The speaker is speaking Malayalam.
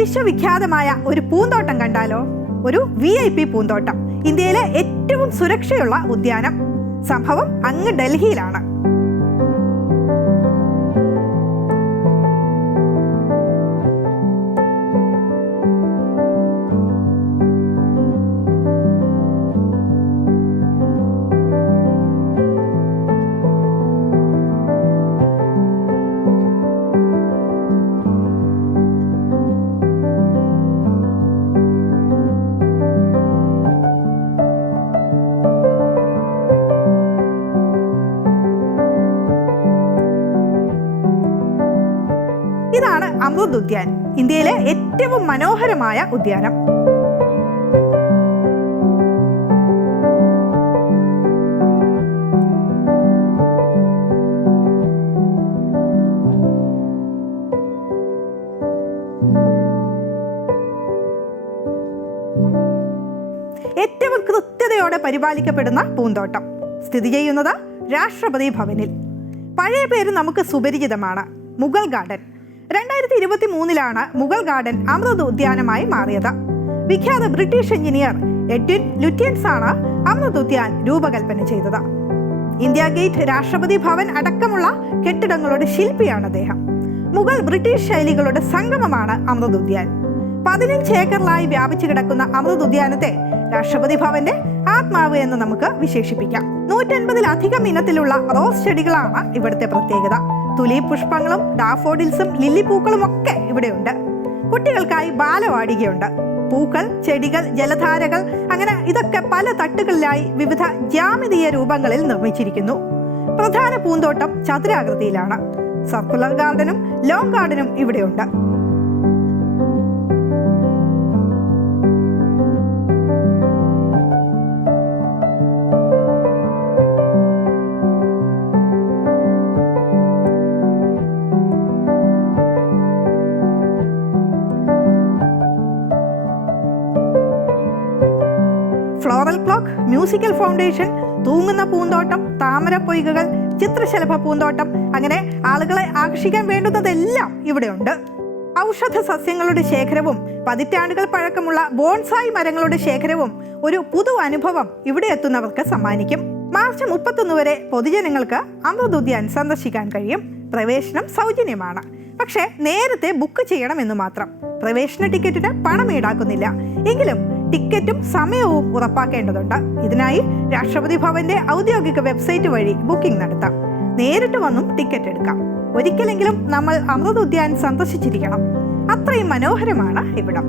വിശ്വവിഖ്യാതമായ ഒരു പൂന്തോട്ടം കണ്ടാലോ? ഒരു VIP പൂന്തോട്ടം, ഇന്ത്യയിലെ ഏറ്റവും സുരക്ഷയുള്ള ഉദ്യാനം. സംഭവം അങ്ങ് ഡൽഹിയിലാണ്. ഇതാണ് അമൃത് ഉദ്യാൻ, ഇന്ത്യയിലെ ഏറ്റവും മനോഹരമായ ഉദ്യാനം. ഏറ്റവും കൃത്യതയോടെ പരിപാലിക്കപ്പെടുന്ന പൂന്തോട്ടം സ്ഥിതി ചെയ്യുന്നത് രാഷ്ട്രപതി ഭവനിൽ. പഴയ പേര് നമുക്ക് സുപരിചിതമാണ്, മുഗൾ ഗാർഡൻ. 2023 മുഗൾ ഗാർഡൻ അമൃത് ഉദ്യാനമായി മാറിയത്. വിഖ്യാത ബ്രിട്ടീഷ് എഞ്ചിനീയർ എഡ്വിൻ ലുറ്റ്യൻസ് ആണ് അമൃത് ഉദ്യാൻ രൂപകൽപ്പന ചെയ്തത്. ഇന്ത്യ ഗേറ്റ്, രാഷ്ട്രപതി ഭവൻ അടക്കമുള്ള കെട്ടിടങ്ങളുടെ ശില്പിയാണ് അദ്ദേഹം. മുഗൾ ബ്രിട്ടീഷ് ശൈലികളുടെ സംഗമമാണ് അമൃത് ഉദ്യാൻ. 15 ഏക്കറിലായി വ്യാപിച്ചു കിടക്കുന്ന അമൃത് ഉദ്യാനത്തെ രാഷ്ട്രപതി ഭവന്റെ ആത്മാവ് എന്ന് നമുക്ക് വിശേഷിപ്പിക്കാം. 150-ലധികം ഇനത്തിലുള്ള റോസ് ചെടികളാണ് ഇവിടുത്തെ പ്രത്യേകത. തുലീപ് പുഷ്പങ്ങളും ഡാഫോഡിൽസും ലില്ലിപ്പൂക്കളും ഒക്കെ ഇവിടെയുണ്ട്. കുട്ടികൾക്കായി ബാലവാടികയുണ്ട്. പൂക്കൾ, ചെടികൾ, ജലധാരകൾ, അങ്ങനെ ഇതൊക്കെ പല തട്ടുകളിലായി വിവിധ ജ്യാമിതീയ രൂപങ്ങളിൽ നിർമ്മിച്ചിരിക്കുന്നു. പ്രധാന പൂന്തോട്ടം ചതുരാകൃതിയിലാണ്. സർക്കുലർ ഗാർഡനും ലോങ് ഗാർഡനും ഇവിടെയുണ്ട്. ഫ്ലോറൽ ക്ലോക്ക്, മ്യൂസിക്കൽ ഫൗണ്ടേഷൻ, തൂങ്ങുന്ന പൂന്തോട്ടം, താമരപ്പൊയ്കകൾ, ചിത്രശലഭ പൂന്തോട്ടം, അങ്ങനെ ആളുകളെ ആകർഷിക്കാൻ വേണ്ടുന്നതെല്ലാം ഇവിടെയുണ്ട്. ഔഷധ സസ്യങ്ങളുടെ ശേഖരവും പതിറ്റാണ്ടുകൾ പഴക്കമുള്ള ബോൺസായി മരങ്ങളുടെ ശേഖരവും ഒരു പുതു അനുഭവം ഇവിടെ എത്തുന്നവർക്ക് സമ്മാനിക്കും. മാർച്ച് 31 വരെ പൊതുജനങ്ങൾക്ക് അമൃത് ഉദ്യാൻ സന്ദർശിക്കാൻ കഴിയും. പ്രവേശനം സൗജന്യമാണ്, പക്ഷേ നേരത്തെ ബുക്ക് ചെയ്യണമെന്ന് മാത്രം. പ്രവേശന ടിക്കറ്റിന് പണം ഈടാക്കുന്നില്ല. എങ്കിലും ടിക്കറ്റും സമയവും ഉറപ്പാക്കേണ്ടതുണ്ട്. ഇതിനായി രാഷ്ട്രപതി ഭവന്റെ ഔദ്യോഗിക വെബ്സൈറ്റ് വഴി ബുക്കിംഗ് നടത്താം. നേരിട്ട് വന്നും ടിക്കറ്റ് എടുക്കാം. ഒരിക്കലെങ്കിലും നമ്മൾ അമൃത് ഉദ്യാൻ സന്ദർശിച്ചിരിക്കണം. അത്രയും മനോഹരമാണ് ഇവിടം.